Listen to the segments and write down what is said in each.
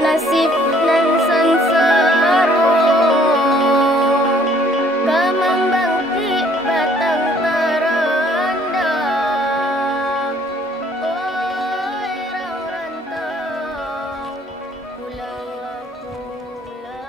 Nasib nan sansaro kamang bangki batang terendam. Oi rau rantau pulau pulau.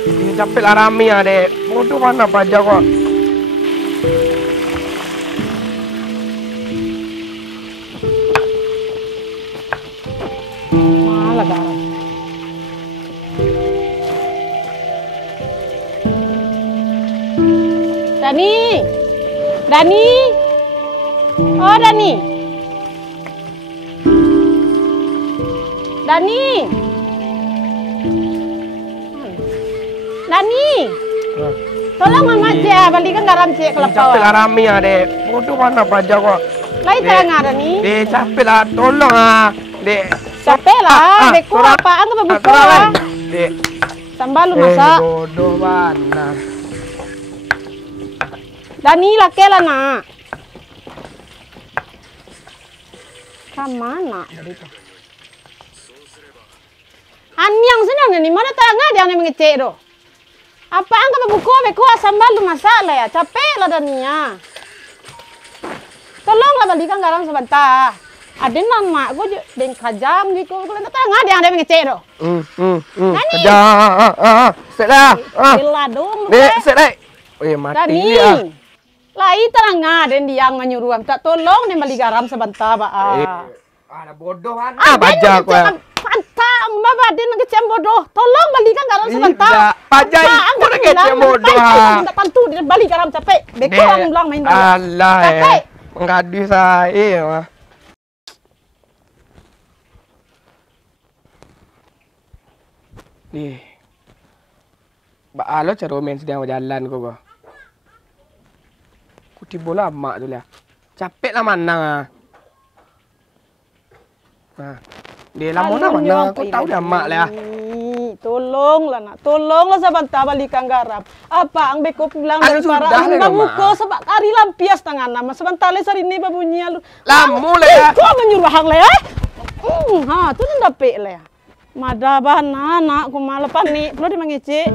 Ini capek lah rame ya dek. Bodoh mana pajak kok. Malah garam. Dani, Dani, oh Dani, Dani, Dani, tolong mama cek balikan garam cek Ini capek kelepau. lah rame ya dek. Bodoh mana pajak kok. Lain Dek. tengah Dani. Dek capek lah. Tolong ah dek. Capek lah, beku apaan tuh bebuka lah. Dek. Tambah lu masak. Bodoh benar. Dani laki lah nak. Kamana dari itu? Anyang sini nih mana tengah dia yang ngecek do. Apaan kau bebuka beku sambal lu masak lah ya. Capek lah Dania. Tolonglah balikan garam sebentar. Ada nama gue den kajam gitu. Gue tengah dia yang ngecek do. Nani? Kerja. Selah. Gila dong. Dek, selah. Mati Dani. dia. Lah tengah den dia menyuruh tak tolong dia beli garam sebentar pak. Ada bodoh kan? Pajak kok. Pantang, Mama Din ngecem bodoh. Tolong balikan garam sebentar. Pajak kok ngecem bodoh. Minta tantu dia balik garam capek. Beko orang bilang main bola. Alah Capek. Mengadu saya mah. Nih. Ba alo cara main sedang berjalan kok. Kuti bola mak tu lah. Capek lah mana. Nah. Dia lama dah mana. Kau tahu dah mak lah. Tolonglah nak, tolonglah sebentar balikan garam. Apa ang beko pulang dari para sudah lah, babuko sebab kari lampias tangan nama. Sebentar le sari ni babunyi lu. Lamu lah ya. Kau menyuruh hang le ya? Ha, tu ndak pe le ya. Madaban anak ku malah panik. Perlu dimangece.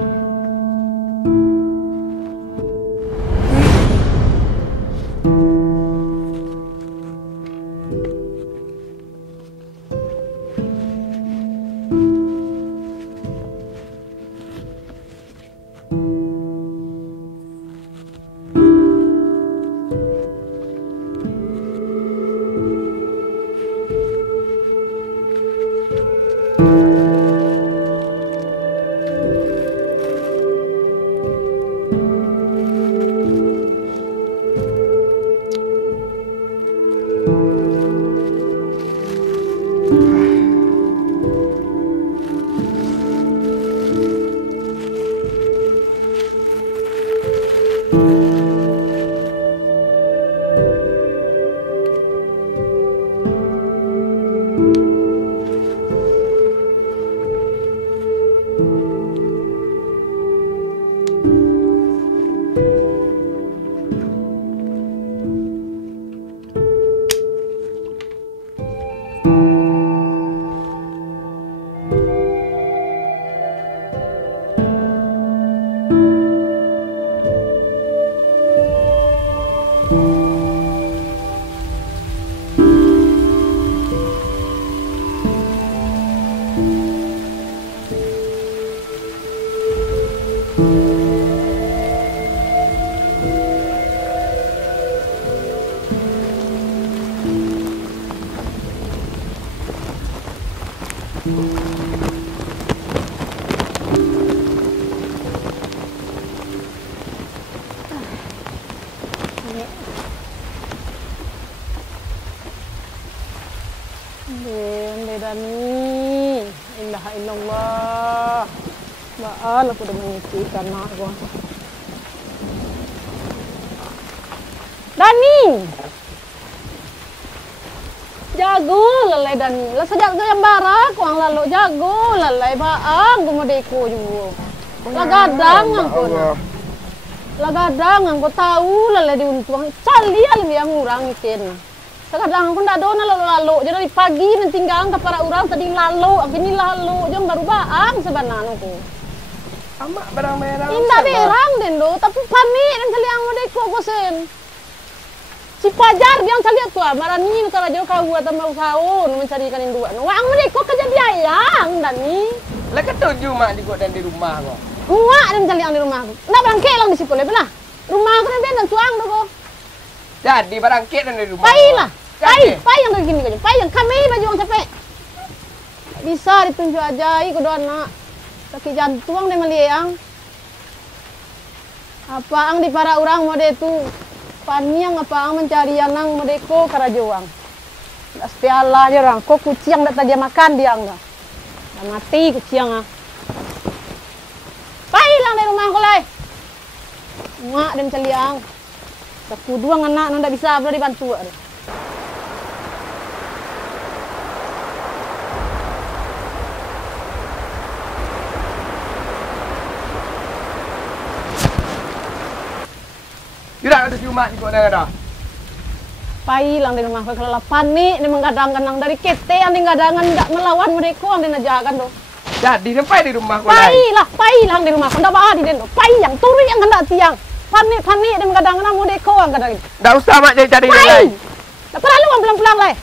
Dani, ilaha illallah. Baal aku udah mengisikan mak gua. Dani, jago lalai Dani. Lah sejak yang barak uang lalu jago lalai baang gua mau deku juga. Lah gadang aku. Lah gadang aku tahu lalai diuntung. Cali alim yang orang ikin. Kadang aku ndak dona lalu-lalu, jadi dari pagi nanti tinggal ke para orang tadi lalu, ini lalu, jom baru baang sebenarnya aku. Amak barang merah. Indah berang den do, tapi panik dan kali yang mau deko kosen. Si Fajar dia cari tua, marani utara jauh kau buat tambah usahaun mencari ikan dua. Wang mau deko kerja biayang dan ni. Lah ketujuh mak juga dan di rumah kok. Muak dan cari yang di rumah aku. Ndak bangke lang di situ belah. Rumah aku nanti dan tuang do ko. Jadi barang kek dan di rumah. Pailah. Pai yang kayak gini kan, pai yang kami baju yang capek. Bisa ditunjuk aja, ikut anak. Kaki jantung deh meliang. Apa ang di para orang mode itu, paniang apa ang mencari yanang modeko karajuang. Dah sepiala aja orang, kok kucing dah tadi makan dia enggak. Dah mati kucing ah. Pai lang dari rumah aku lai. Mak dan celiang. Aku dua anak ndak bisa boleh dibantu. Tidak ada cuma di kota dah. Pai lang di rumah aku kalau panik dia menggadang-gadang dari kete yang gadangan tidak melawan mereka yang dinajakan do. Jadi sampai di rumah kau Pai lang di rumah aku ndak bawa di den do. Pai yang turu yang hendak tiang. Panik dia menggadang-gadang mereka yang kadang. Tidak usah mak cari Pai. lain. Tak perlu pelan-pelan lah.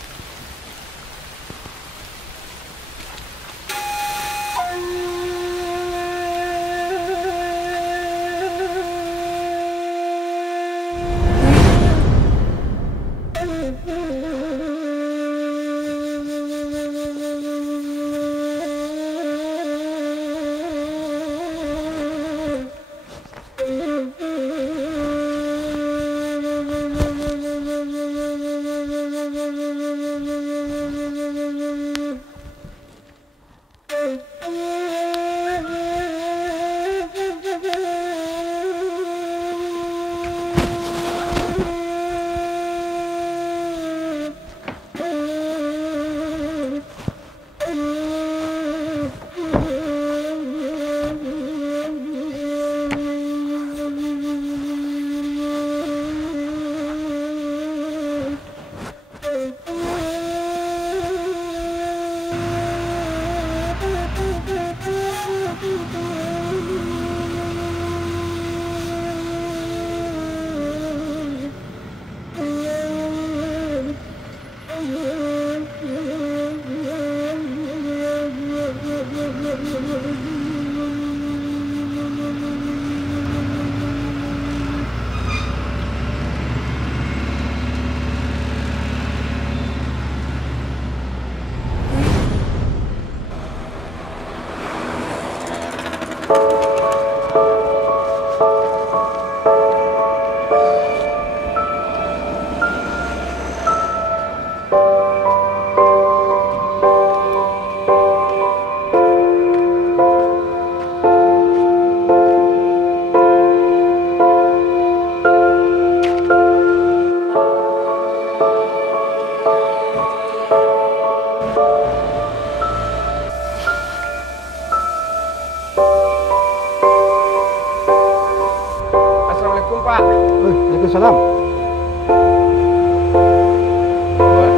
Waalaikumsalam.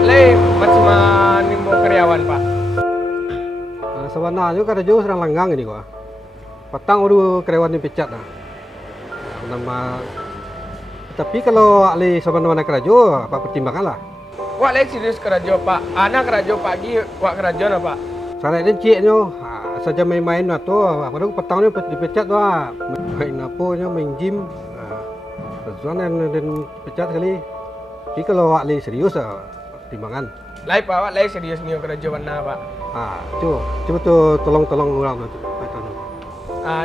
Le masih menimba karyawan pak. Sebenarnya kan jauh serang langgang ini gua. Petang udah karyawan dipecat dah. Nama. Tapi kalau ahli sebenarnya kerja, apa pertimbangan lah. Wah le serius kerja pak. Anak kerja pagi, wak kerja na pak. Saya ini ciknya saja main-main atau baru petang ni dipecat tu main apa nya main gym. Tujuan dan pecat kali. Tapi kalau ahli serius pertimbangan. Lai Pak, awak lai serius ni kerja mana Pak? Coba tu tolong orang tu.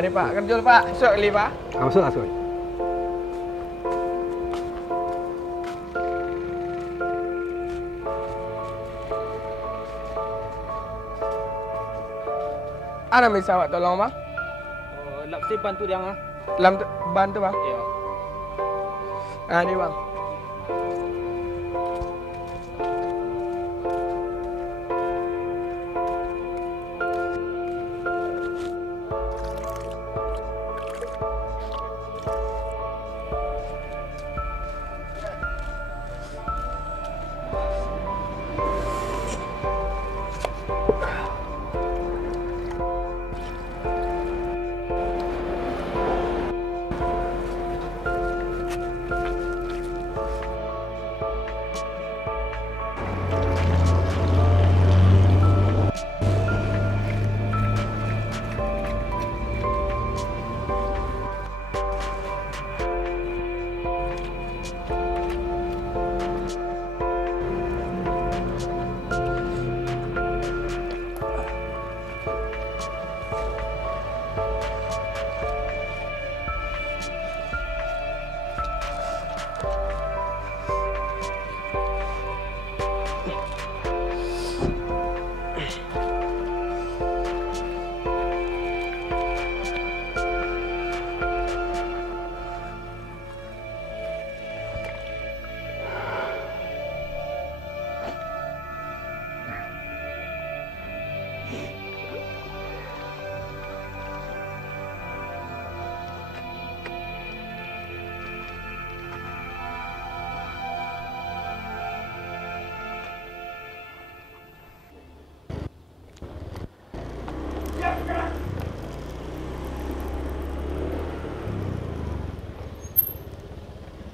Ni Pak, kerja Pak. Esok kali Pak. Masuk masuk. Ana bisa awak tolong Bang? Nak saya bantu dia ah. Dalam bantu Bang. Ya. Ni Bang.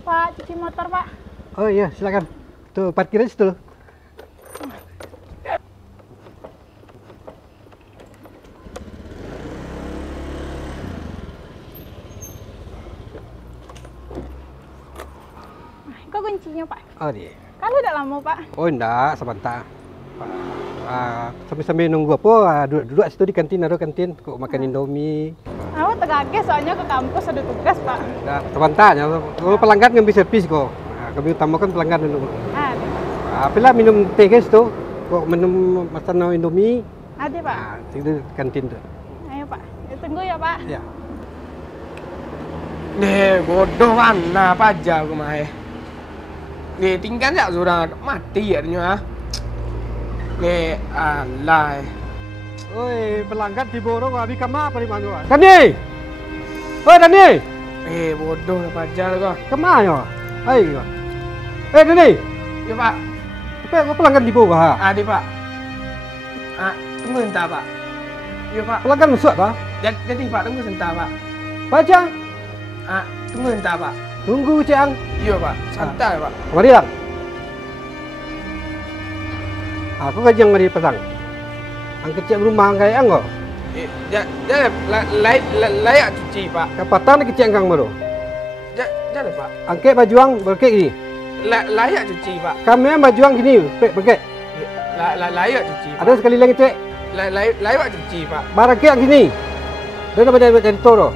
Pak, cuci motor Pak. Oh iya, silakan. Tuh parkiran situ. Kok kuncinya Pak? Oh dia. Kalau udah lama Pak. Oh enggak, sebentar. Sambil nunggu apa? Duduk situ di kantin, ada kantin. Kok makan Indomie. Aku terkaget soalnya ke kampus ada tugas Pak. Nah, sebentar. Kalau pelanggan ngambil servis kok. Kami utamakan pelanggan dulu. Apalah minum teh guys tu. Kok minum masan Indomie. Ada Pak. Itu kantin tu. Ayo Pak, tunggu ya Pak. Ya. Bodoh mana apa aja aku mah. Tinggal tak seorang mati ya nya. Alai. Oi, pelanggan di borong habis kama apa di mana? Dani. Oh, Dani. Bodoh apa aja kau. Kama ya? Ayo. Dani. Ya Pak. Apa pelanggan di bawah? Ada Pak. Tunggu sebentar Pak. Ya Pak. Pelanggan masuk Pak? Jadi Pak tunggu sebentar Pak. Baca. Tunggu sebentar Pak. Tunggu Cang. Iya Pak. Santai Pak. Mari lang. Aku kajang mari pasang. Ang kecil rumah kayak anggo. Layak cuci Pak. Kapatan kecil kang baru. Jangan Pak. Angke bajuang berkek gini. Layak cuci Pak. Kami bajuang gini, berkek. Layak cuci Pak. Ada sekali lagi cek. Layak cuci Pak. Barang kek gini. Dia dapat dari toro.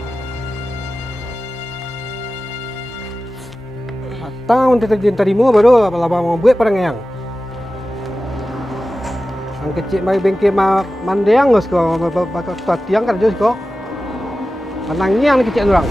Tang untuk terima baru laba mau buat perangaian. Ang kecil mai bengke mandeang los ko bakal tiang kan jos ko. Menangnya ang kecil orang.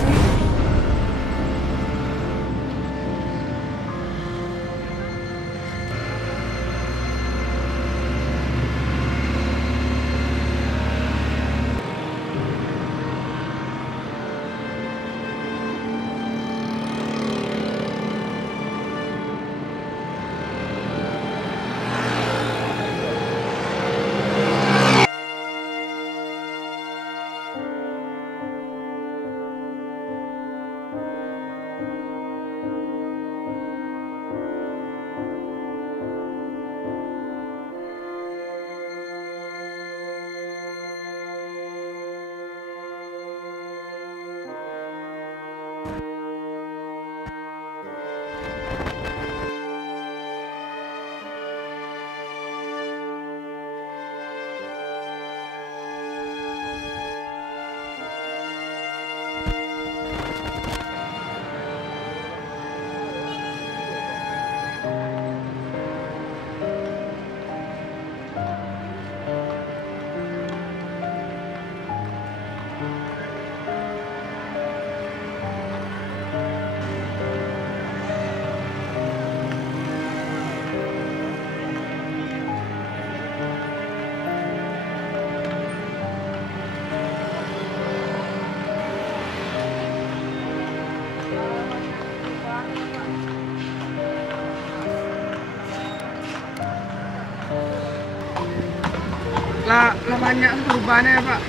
Lah banyak perubahannya ya Pak.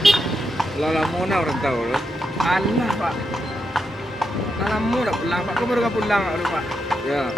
Lah lama nak orang tahu loh. Alah Pak. Lah lama udah pulang Pak. Kau baru pulang Pak. Ya.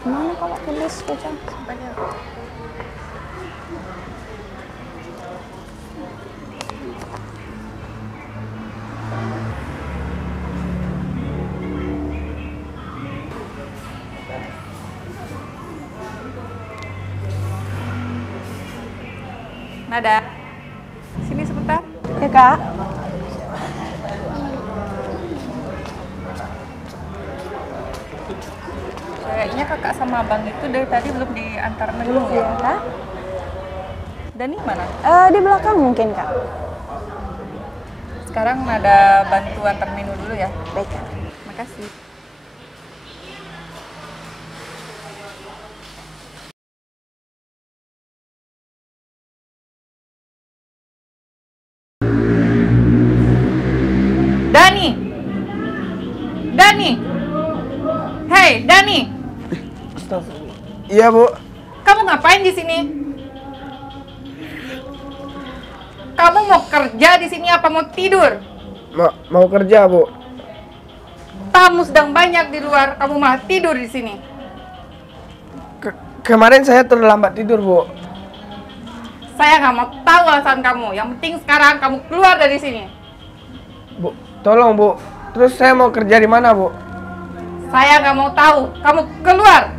Mana kalau tulis kocang? Nada, sini sebentar. Ya Kak. Kayaknya kakak sama abang itu dari tadi belum diantar menu ya. Kak? Dani mana? Di belakang mungkin Kak. Sekarang Nada bantu antar menu dulu ya. Baik Kak. Makasih. Dani! Dani! Hei, Dani! Iya Bu. Kamu ngapain di sini? Kamu mau kerja di sini apa mau tidur? Mau kerja Bu. Tamu sedang banyak di luar, kamu malah tidur di sini. Kemarin saya terlambat tidur Bu. Saya nggak mau tahu alasan kamu. Yang penting sekarang kamu keluar dari sini. Bu, tolong Bu. Terus saya mau kerja di mana Bu? Saya nggak mau tahu. Kamu keluar.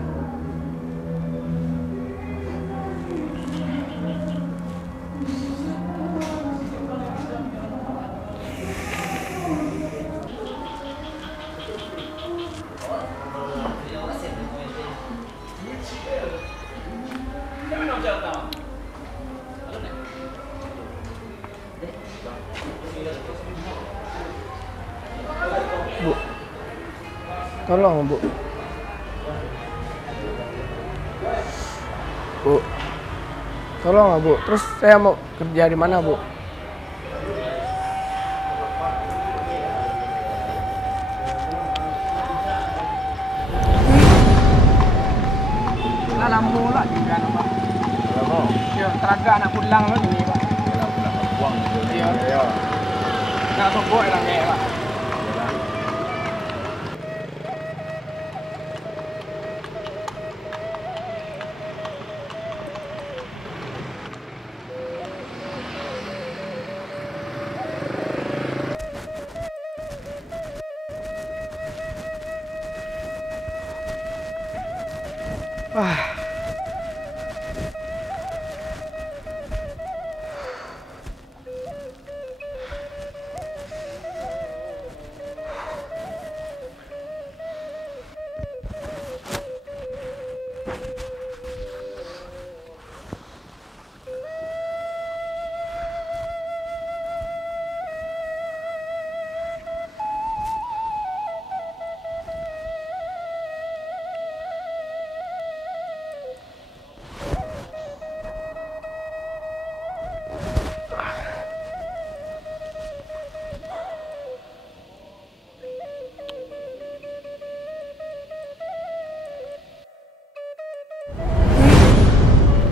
Bu. Tolong Bu. Bu. Tolong Bu. Terus saya mau kerja di mana Bu? Alam mula juga Pak. Lama. Ya, teraga anak pulang lo ini Pak. Pulang buang gitu. Iya. Ya. Nggak sobok orang kayak Pak.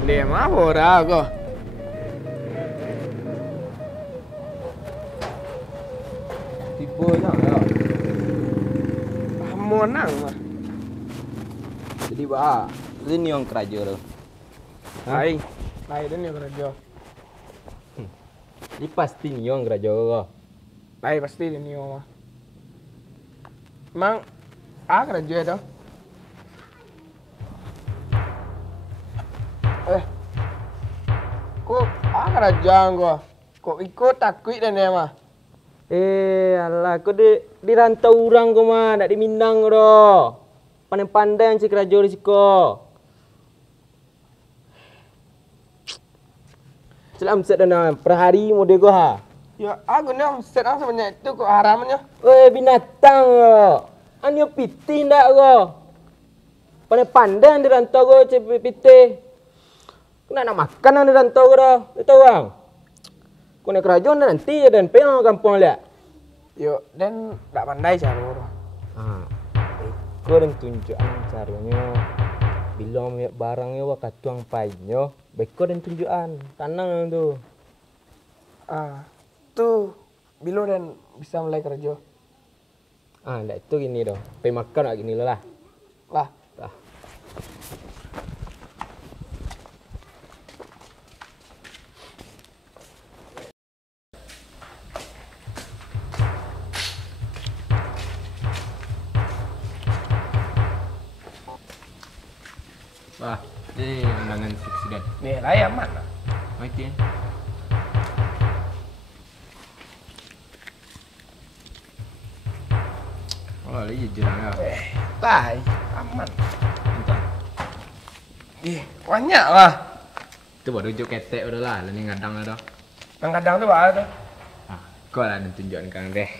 Dia mah ora kok. Apa ya? Monang mah. Jadi bah, ini yang kerja tu. Baik. Baik dan yang kerja. Ini pasti ni yang kerja kau. Baik pasti ini mah. Emang kerja tu. Kok kerja gua? Kok ikut takut dan ya mah? Alah, kau di rantau orang kau mah, nak di Minang kau dah. Pandai-pandai yang kerja di siko. Selam set dan per hari mode kau ha. Ya, aku ni set sebanyak itu kok haramnya. Binatang kau. Anyo piti ndak kau. Pandai-pandai yang di rantau kau piti. Kau nak makan yang di rantau kau dah. Itu bang. Kau nak kerja nanti dan pengen kampung lihat. Yo, dan tak pandai cara orang. Kau dan tunjuk caranya. Bila ambil barangnya wak katuang painyo, baik kau dan tunjukan tanang tu. Tu bila dan bisa mulai kerja. Dah itu gini doh. Pergi makan nak gini lah. Lah. Wah, ini undangan presiden. Ni raya mana? Mati. Oh, lagi jerang ya. Tai, aman. Entah. Banyak lah. Tu baru tunjuk ketek udah lah. Ini ngadang dah. Kadang-kadang tu ada tu. Kau lah yang tunjukkan kang deh.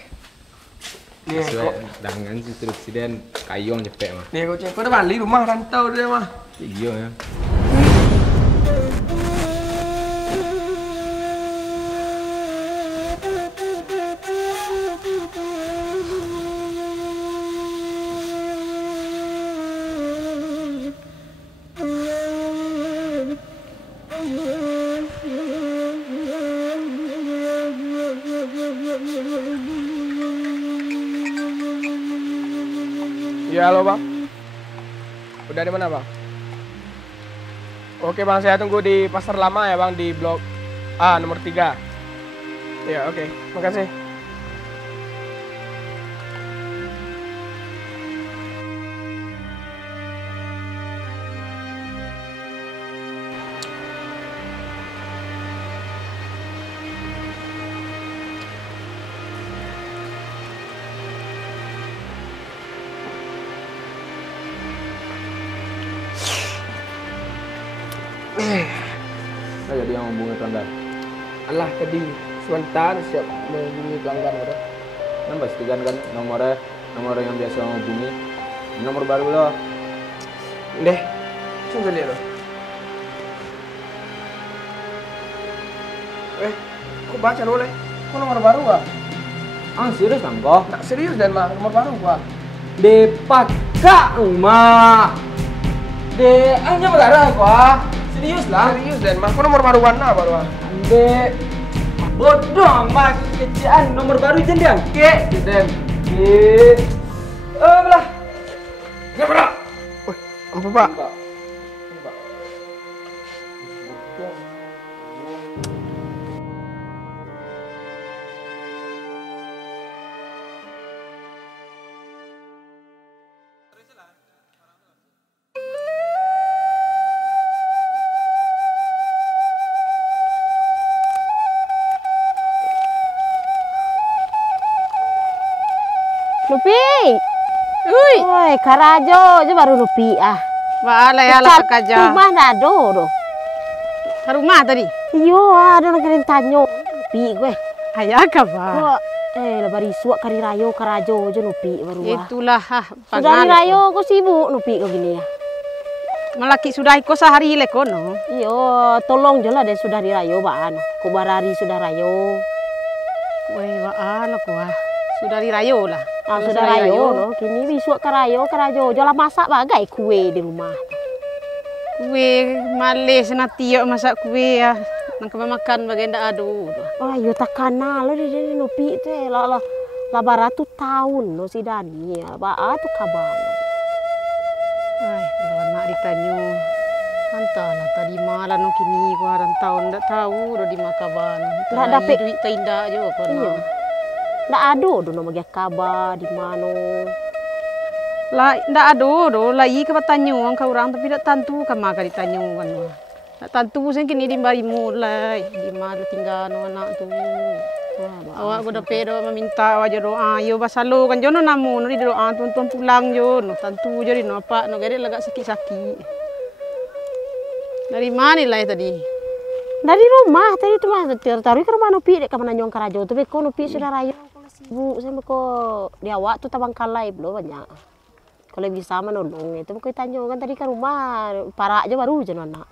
Ni kok Dengan si presiden kayong cepet mah. ni kok cek kau dah balik rumah rantau dia mah. Iya ya. Ya, halo bang. Udah di mana bang? Oke bang, saya tunggu di Pasar Lama ya bang, di blok A nomor 3. Ya oke, makasih. Jadi yang hubungi pelanggan. Alah tadi sebentar siap menghubungi pelanggan udah. Kan pastikan kan nomor yang biasa menghubungi. Nomor baru loh. Deh, coba lihat loh. Kok baca lo leh? Kok nomor baru ah? Serius kan kok? Nak serius dan mah nomor baru gua. Depaka emak. Hanya berdarah kok. Serius lah. Serius dan mah. Kok nomor baru warna baru ah? Bodoh amat kecil nomor baru je dia. Dan. Belah. Kenapa? Apa pak? Lupi. Oi, karajo je baru Lupi ah. Wala ya lah kaja. Rumah dah ada doh. Ke rumah tadi. Iyo, ada nak kena tanya. Lupi gue. Ayah ka ba? Lah bari suak kari rayo karajo je Lupi baru ah. Itulah Sudah hari rayo kau sibuk Lupi kau gini ya. Malaki sudah iko sehari le kono. Iyo, tolong je lah deh sudah hari rayo baan. Kau barari sudah rayo. Weh waan aku ah. Sudah hari rayo lah. Sudah rayo no. Kini bisuak karayo karajo. Jualan masak bagai kue di rumah. Kue males nanti yuk masak kue ya. Nang makan bagai ndak adu. Yo tak kenal lo di Lupi teh. Lah Labara tu tahun no si Dani ya, baa tu kabar. Ay, kalau anak ditanya, entahlah tadi malam no kini gua rantau ndak tahu do di makaban. Ndak dapet duit tindak jo kono. Iya. Ndak ado do no magi kabar di mano. Lah ndak ado do lai ke bertanya ke orang tapi ndak tentu ke maka ditanya kan. Ndak tentu sen kini di barimu lai di mana tinggal no anak tu. Awak udah pedo meminta aja doa yo basalo kan jono namu no di doa tuan pulang jo no tentu jadi no apa no gede lagak sakit-sakit. Dari mana lah tadi? Dari rumah tadi tu mah taruh ke rumah Nopi dek kamana nyong karajo tu beko Nopi sudah rayo kalau sibuk saya beko dia awak tu tabang kalai belum banyak. Kalau bisa menolong itu beko tanya kan tadi ke rumah para aja baru je anak.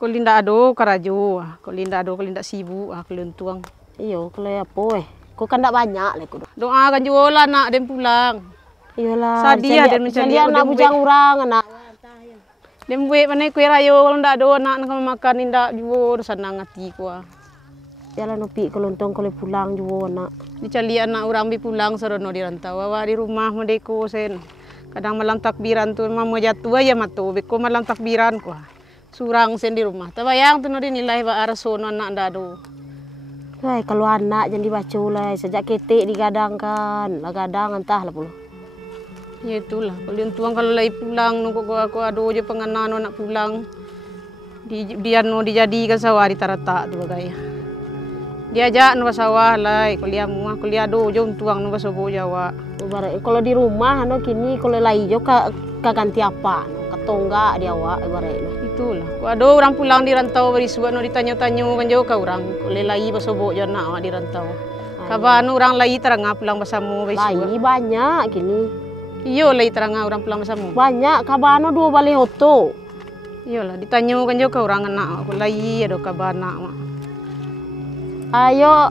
Ko linda ado karajo, ko linda sibuk ko lentuang. Iyo kalau apa ko kan ndak banyak lah ko. Doa kan jualan nak dem pulang. Iyalah. Sadia dan mencari anak bujang orang anak. Dem we mana kue rayo kalau ndak ada anak nak makan ndak jual senang hati ko. Yalah Nopi kalau lontong kalau pulang jual anak. Dicari anak orang bi pulang serono di rantau. Awak di rumah mendeko sen. Kadang malam takbiran tu mama jatuh ya matu beko malam takbiran ko. Surang sen di rumah. Tabayang tu no dinilai ba arasono anak ndak ada. Hai kalau anak jangan dibaca lah sejak ketik digadangkan, lah gadang entah lah pula. Ya itulah, kalau tuang kalau lagi pulang nunggu aku ada je pengenan anak pulang. Dia no dijadikan sawah di tarata tu bagai. Diajak no sawah lah, kuliah do je tuang no sobo Jawa. Kalau di rumah no kini kalau lagi jo ganti apa, katonga dia awak ibaratnya. Itulah, ada orang pulang di rantau berisuan no ditanya-tanya kan jauh ke orang. Kalau lagi basobo je nak di rantau. Kabar orang lagi terang pulang bersama berisuan. Lagi banyak kini. Iyo lagi terang orang pulang bersama. Banyak kabar no 2 balik hoto. Iyalah ditanya kan jauh ke orang anak aku lagi ada kabar anak mak. Ayo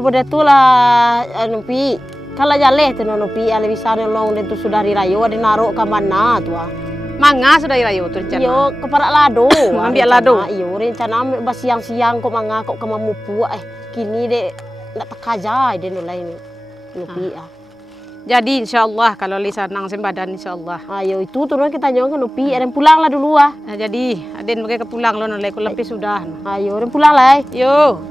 bedatulah Nopi. Kalau jaleh tu Nopi ale bisa nolong den tu sudah dirayo ada narok ke mana tu ah. Manga sudah irayo tu rencana. Iyo ke parak lado. Ambil lado. Iyo rencana ambil siang-siang kok manga kok ke mamupu kini dek ndak tekaja den lain Nopi ah. Jadi insyaallah kalau li sanang sembadan insyaallah. Ayo itu turun kita nyong ke Nopi ada pulang lah dulu ah. Nah, jadi aden pakai ke pulang lo nolai ko lebih sudah. Ayo ada pulang lah. Yo.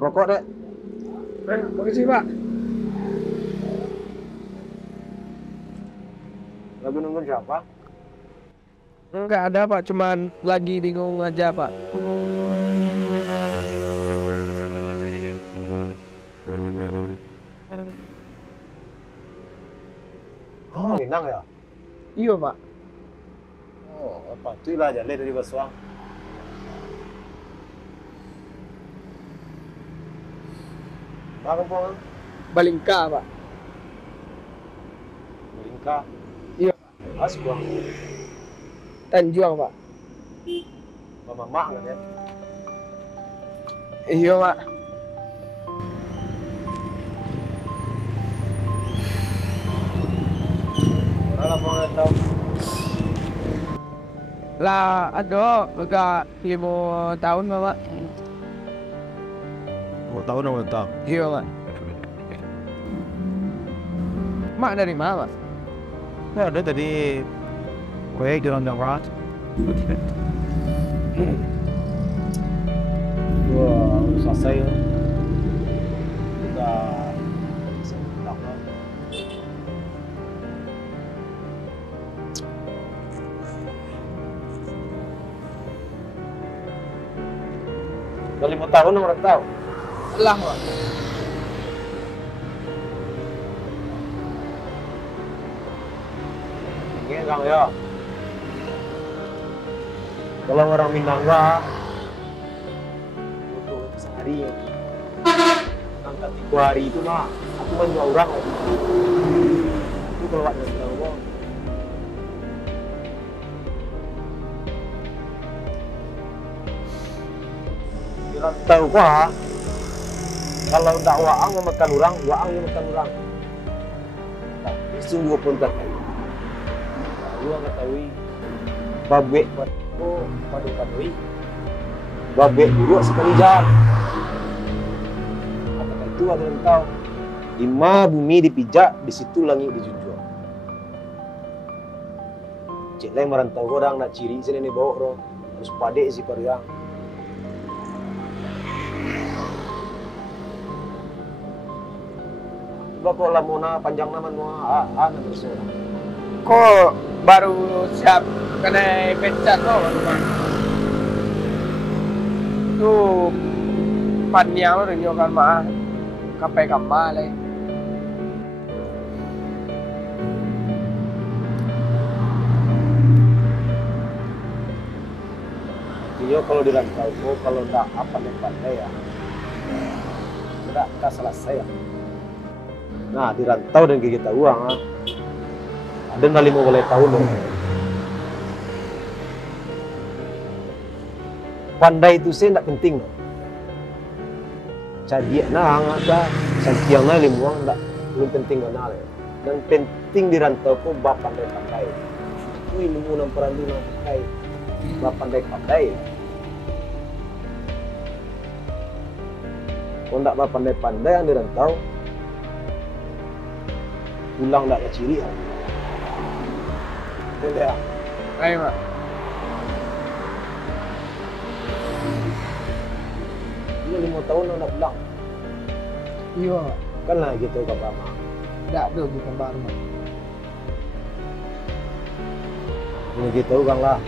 Rokok dek. Makasih Pak. Lagi nunggu siapa? Enggak ada Pak, cuman lagi bingung aja Pak. Oh, Minang ya? Iya Pak. Oh, apa tu lah jalan dari Baswang. Kampung Balingka Pak. Balingka. Iya. Asbang. Tanjuang, Pak. Mama kan ya. Iya, Pak. Kalau mau tahu Lah, ada bega 5 tahun, Pak. 5 tahun udah tahu. Iya, Pak. Mak dari mana, Pak? Ya ada tadi kue jalan darat. Wah, selesai ya. Kita pulang lah. Udah 5 tahun orang tahu. Lah, Pak. Ini Kang ya. Kalau orang Minang mah butuh sehari ya. Angkat 3 hari itu mah aku kan 2 orang lagi. Itu kalau ada Jawa. Tahu kok kalau tak waang memakan orang, waang memakan orang. Tapi sungguh pun tak tahu. Lu nggak tahu babek padu-padui babek buruk sekali jam. Kata itu ada yang tahu. 5 bumi dipijak, di situ langit dijunjung. Cik lain merantau orang nak ciri sini ni bawa orang harus padek si pariang. Coba kok lamona panjang nama semua nama bersuara. Kok baru siap kena pecat loh, Pak. Tuh panjang lo renyokan mah kapai kamar leh. Dia kalau dirantau, kalau tak apa pandai ya, tidak selesai ya. Nah, dirantau dan kita uang, ada 50 tahun loh. Pandai itu saya tidak penting loh. Jadi nah ada santiang na limuang tidak belum penting mana le. Dan penting dirantau ko bap pandai-pandai. Itu ilmu nang perandu nang pakai bap pandai-pandai. Kalau tidak bap pandai-pandai yang dirantau pulang tak ke ciri. Tidak. Ayo, Pak. Ini 5 tahun nak pulang. Iya, Pak. Kan lah gitu kabar mah. Tak ada bukan baru, Pak. Ini gitu kang lah.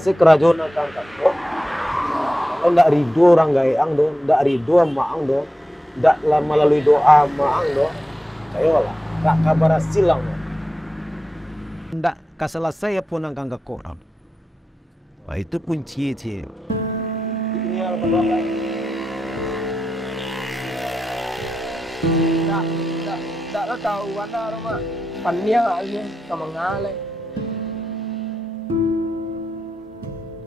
Si kerajaan akan kakak. Kalau ndak ridho orang gayang do, ndak ridho maang do, ndak melalui doa maang do, kayolah. Tak kabar silang. Ndak kaselesai pun ang kang korang. Wah itu kunci cie. Ini yang berdoa. Tak lo tahu mana rumah. Panjang aja sama ngale.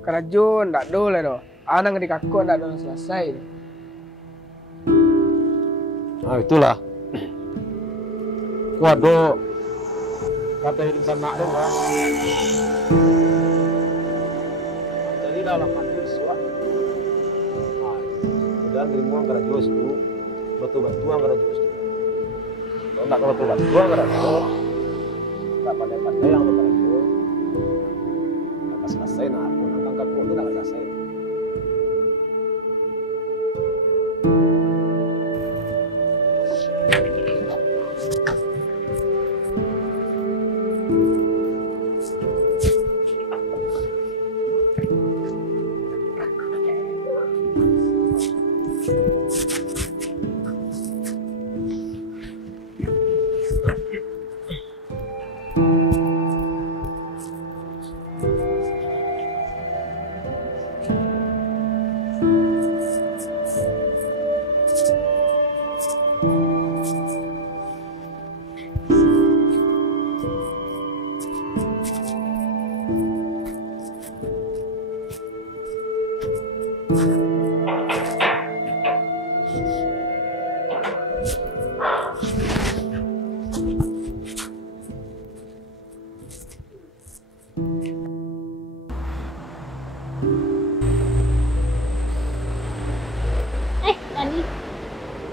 Kerajaan tak dole do. Anak di kakak tak dole selesai. Nah itulah. Waduh, kata insan nak dong kan. Jadi dalam hati suat. Dan dirimu angkara jos itu, betul-betul angkara jos itu. Kalau tak betul-betul angkara jos, tak pandai-pandai yang angkara jos. Tak selesai nak pun angkang kaku itu tak selesai.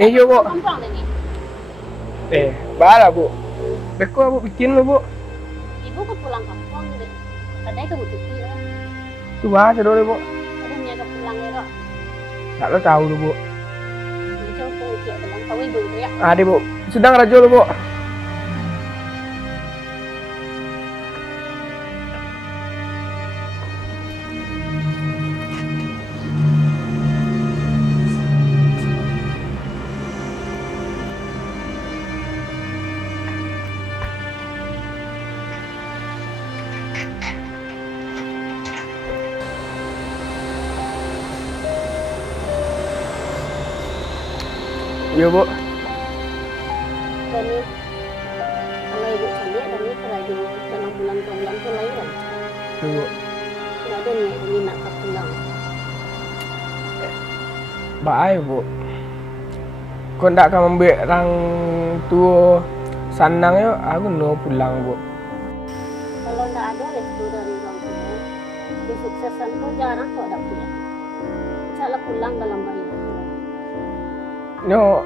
Yo, Bu. Gampang deh nih. Balah, Bu. Beko, Bu, bikin lo, Bu. Ibu ke pulang kampung deh. Kadang ke butuh lah. Tuh, bah, dulu, Bu. Kadang ke pulang ya. Tak lo tahu lo, Bu. Coba ke ujian dalam tahu ibu ya. Ada, Bu. Sedang rajo lo, Bu. Iya, Bu. Dan ini kalau ibu cari dan ini kerja dalam bulan ke bulan ke lain kan. Iya, Bu. Tidak ada nih yang nak ke pulang. Baik, Bu. Kau ndak akan membeli orang tua sanang yo, aku no pulang, Bu. Kalau tidak ada restu dari orang tua, kesuksesan kau jarang kau ada punya. Insyaallah pulang dalam bayi. No,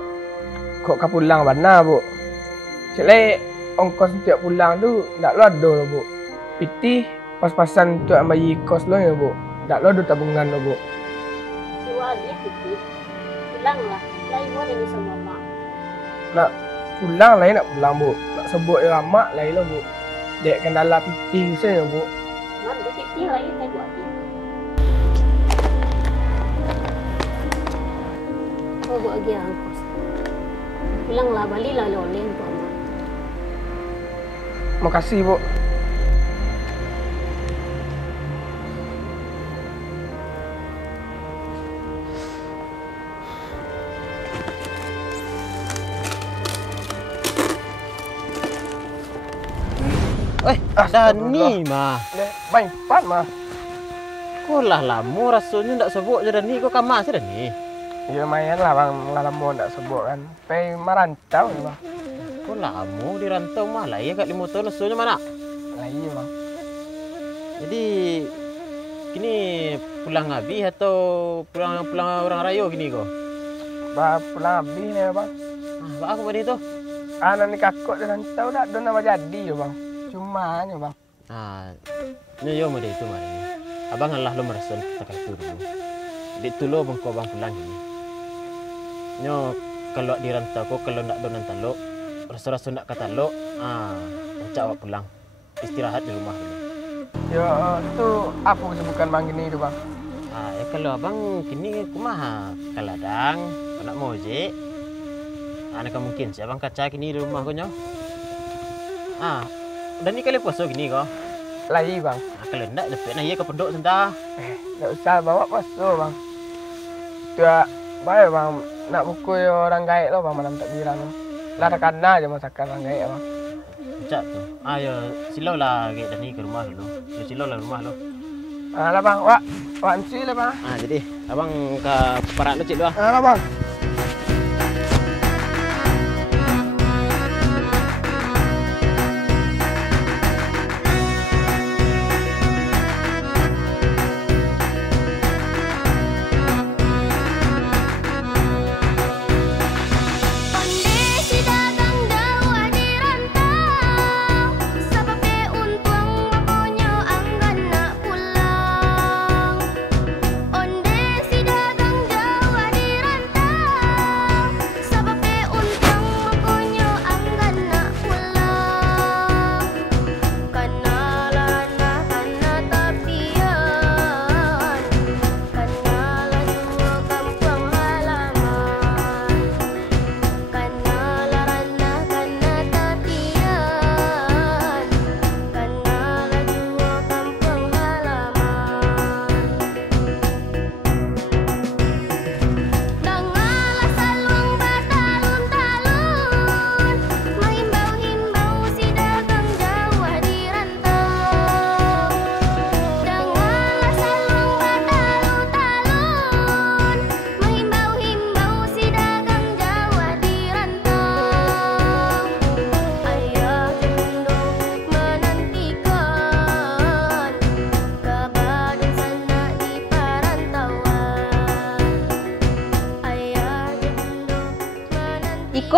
kok kau pulang mana, Bu? Celai ongkos setiap pulang tu ndak lo ada lo, Bu. Piti pas-pasan untuk ambil kos lo ya, Bu. Ndak lo ada tabungan lo, Bu. Dua dia putih. Pulanglah. Lain mau dengan sama mak. Nak pulang lain nak pulang, Bu. Nak sebut ya mak lain lo, Bu. Dek kendala piti saya, Bu. Man, dia putih lain saya buat dia. Kau buat lagi angkos. Pulanglah, balilah loleng tu mak. Makasih, Bu. Dani mah. Baik, pat mah. Kau lah lama rasanya ndak sebut je Dani. Kau kamar sih Dani. Ya lumayan lah bang, lama ndak sebut kan. Pai merantau ya, Bang. Kau lama di rantau mah lah ya kat 5 tahun rasanya mana? Lah iya, Bang. Jadi kini pulang habis atau pulang orang raya gini kau? Pulang habis ya, Bang. Apa aku pada itu? Anak ni kakak di rantau dak ada nama jadi ya, Bang. Cuma ya, Bang. Nyo mo itu mari. Abang Allah lo merason kita kayak itu dulu. Di tulo bang ko bang pulang ini. Nyo kalau di rantau ko kalau ndak donan talo, rasa-rasa ndak kata lo, encak awak pulang. Istirahat di rumah dulu. Ya, tu apa kesibukan Bang gini tu, Bang? Ya kalau abang kini kumaha kaladang, nak moje. Anak mungkin si abang kaca kini di rumah ko nyo. Dan ni kali puasa gini kau? Lagi, Bang. Kalau ndak lepek nah iya ke pendok sebentar. Ndak usah bawa puasa, Bang. Tuh, baik, Bang. Nak pukul orang gaib lo, Bang, malam takbiran lo. Lah kena aja masakan orang gaib, Bang. Cak tu. Ya silau lah gaib Dani ke rumah dulu. Silau lah rumah lo. Lah, Bang. Wak anci lah, Bang. Jadi abang ke parak lo cik lu. Lah, Bang. Onde si dagang Jawa di rantau.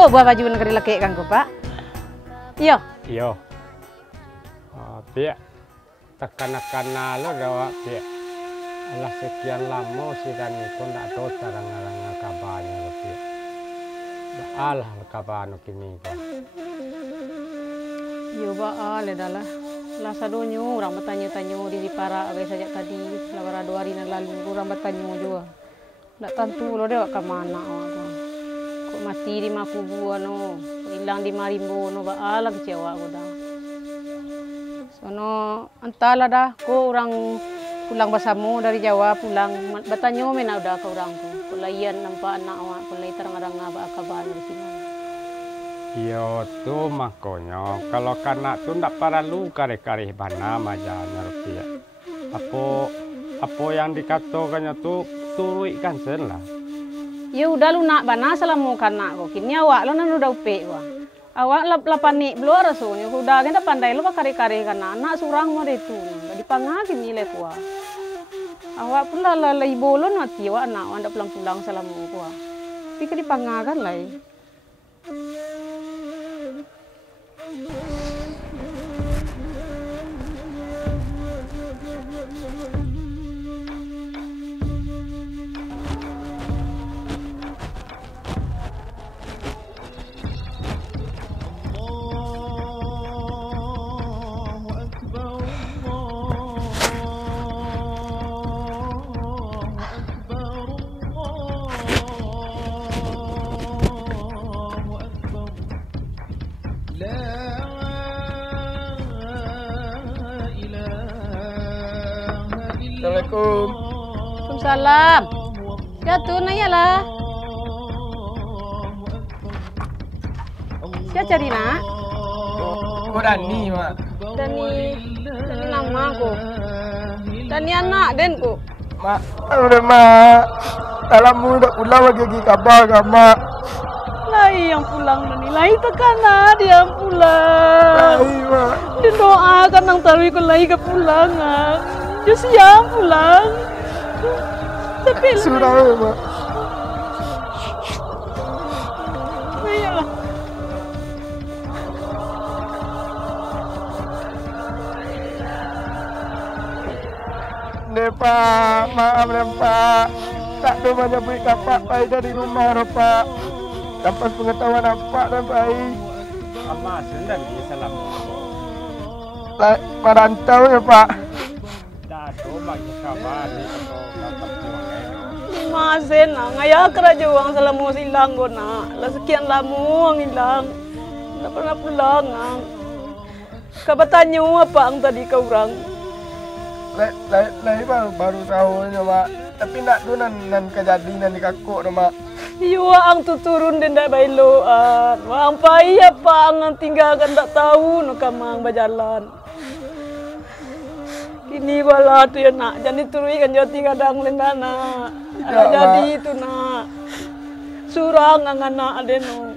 Bo buah baju negeri laki kan ko, Pak? Iya. Iyo. Pia tekan-tekan lo dawa pia. Alah sekian lama si dan itu ndak tahu tarang-tarang kabarnya lo pia. Alah kabar no kini ko. Yo ba ale dalah. Lah sadonyo orang bertanya-tanya di para agai sajak tadi. Lah 2 hari yang lalu orang bertanya juga. Ndak tentu lo dewa ke mana aku. Kok mati di Makubu no. Hilang di Marimbo no ba ala kecewa aku dah. Sono antala dah ko orang pulang bersama dari Jawa pulang bertanya mena udah ke orang tu. Kulaian nampak anak awak kulai terang-terang apa kabar di sini. Iyo tu makanya kalau kanak tu ndak perlu kare-kare bana majanya pia. Apa yang dikatakannya tu turui kan sen lah. Ya udah lu nak bana selama kanak kok kini awak lo nan udah upe wah. Awak la panik belum rasanya udah kita pandai lo kare-kare kanak anak surang mau itu. Di pangagin nilai kuah. Awak pun lah ibu lo nanti awak anak anda pulang-pulang selama kuah. Tapi di pangagan lah. Assalamualaikum. Waalaikumsalam. Ya tuh nanya lah. Siapa cari nak? Kau Dani, Mak. Dani nama aku. Dani anak den ku. Mak, udah Mak. Dalammu udah pulang lagi kabar kan, Mak. Lai yang pulang Dani. Lai tekan dia yang pulang. Lai, Mak. Didoakan nang tarwi ko lai ke pulangan. Dia siang pulang. Tapi sudah, Mak. Ayolah. Ne Pak, maaf ya Pak. Tak ada banyak beri kapak baik dari rumah Pak. Dapat pengetahuan apa dan baik. Apa sudah di salam. Merantau ya Pak. Dah tu bagi kabar ni atau dapat pulang ni. Masen na ngaya kerja uang selama hilang gona. Lah sekian lama uang hilang. Tak pernah pulang. Kabatannya apa ang tadi kau orang? Lai baru tahu ni Mak. Tapi nak tu nan kejadian di kakuk tu Mak. Iyo ang tuturun din dah bailoan. Ang pai apa ang tinggalkan tak tahu no kamang berjalan. Kini bala tu ya nak jadi turui kan jati kadang lendana. Jadi itu nak. Surang ang anak adeno.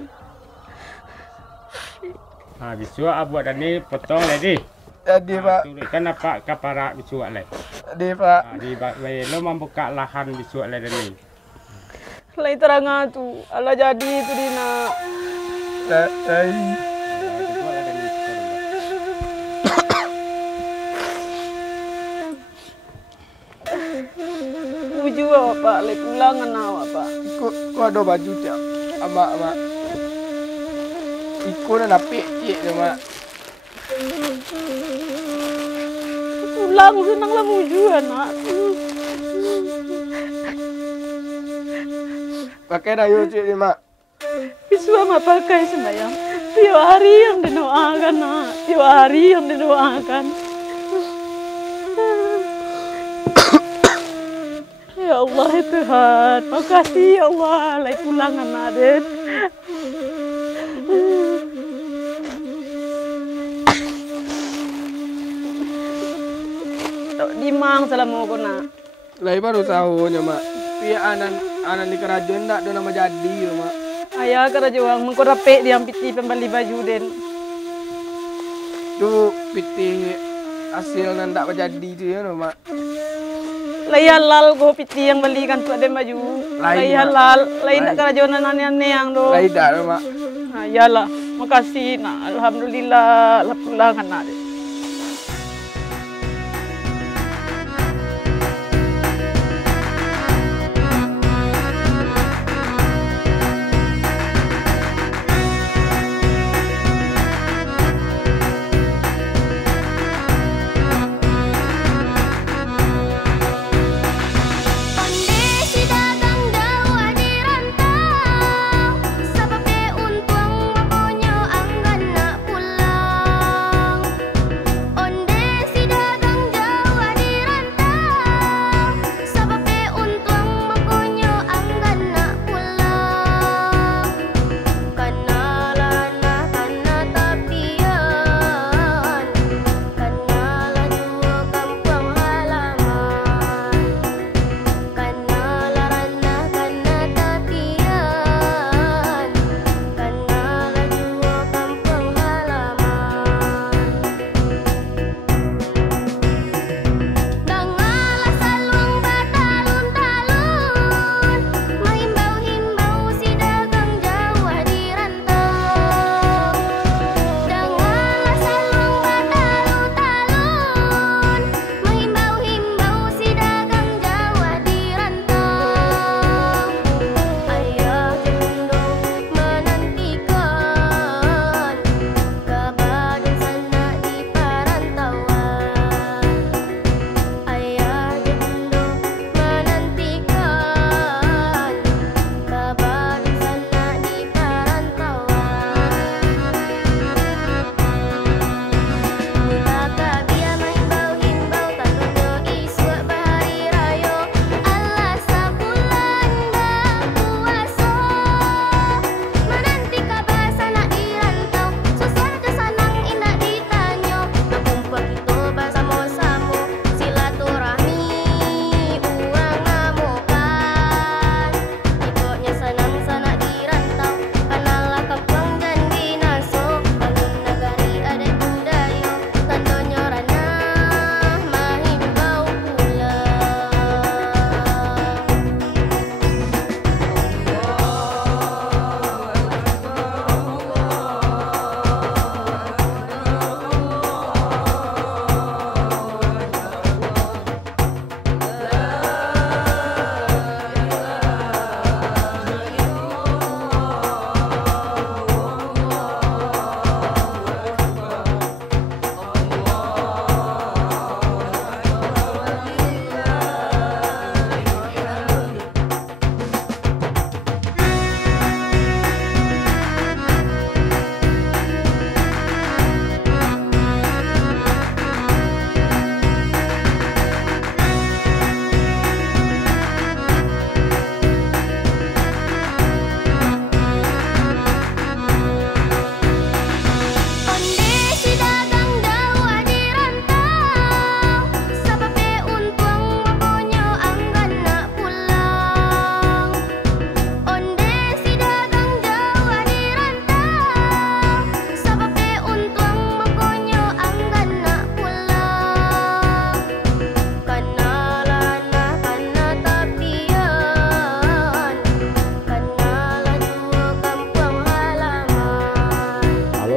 Ha bisua buat ni potong lagi. Jadi Pak. Kan apa kapara bisua lagi. Jadi Pak. Di lo membuka lahan bisua lagi ni. Lai terang tu. Ala jadi itu dina. Uju apa? Lai pulangan apa? Kau ada baju tiap. Mak. Ikut nak napik cik tu Mak. Pulang senang lah muju anak. Pakai dayu cik ni Mak. Bisua mak pakai sembahyang. Tiap hari yang didoakan nak. Tiap hari yang didoakan. Ya Allah ya Tuhan. Makasih ya Allah. Lai pulang anak Den. Dimang selama aku nak. Lai baru tahu ni Mak. Pihak anan di kerajaan tak ada nama jadi ya Mak. Ayah kerajaan mengkorapek dia piti pembeli baju Den. Tu piti hasil nan tak berjadi tu ya Mak. Lai halal go piti yang belikan tu ada baju. Lai halal, lai nak kerajaan aneh-aneh yang do. Lai dah Mak. Yalah, makasih nak. Alhamdulillah lah pulang anak dia.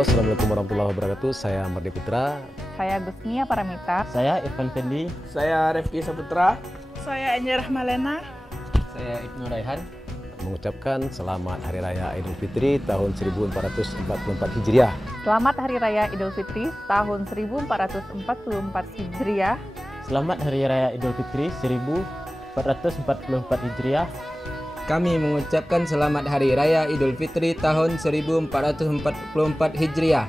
Assalamualaikum warahmatullahi wabarakatuh. Saya Mardi Putra. Saya Gusnia Paramita. Saya Irfan Fendi. Saya Refki Saputra. Saya Enja Rahmalena. Saya Ibnu Raihan. Mengucapkan selamat Hari Raya Idul Fitri tahun 1444 Hijriah. Selamat Hari Raya Idul Fitri tahun 1444 Hijriah. Selamat Hari Raya Idul Fitri 1444 Hijriah. Kami mengucapkan selamat Hari Raya Idul Fitri tahun 1444 Hijriah.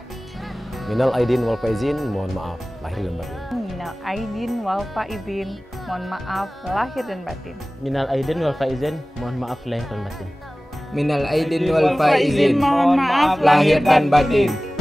Minal aidin wal faizin, mohon maaf lahir dan batin. Minal aidin wal faizin, mohon maaf lahir dan batin. Minal aidin wal faizin, mohon maaf lahir dan batin. Minal aidin wal faizin, mohon maaf lahir dan batin.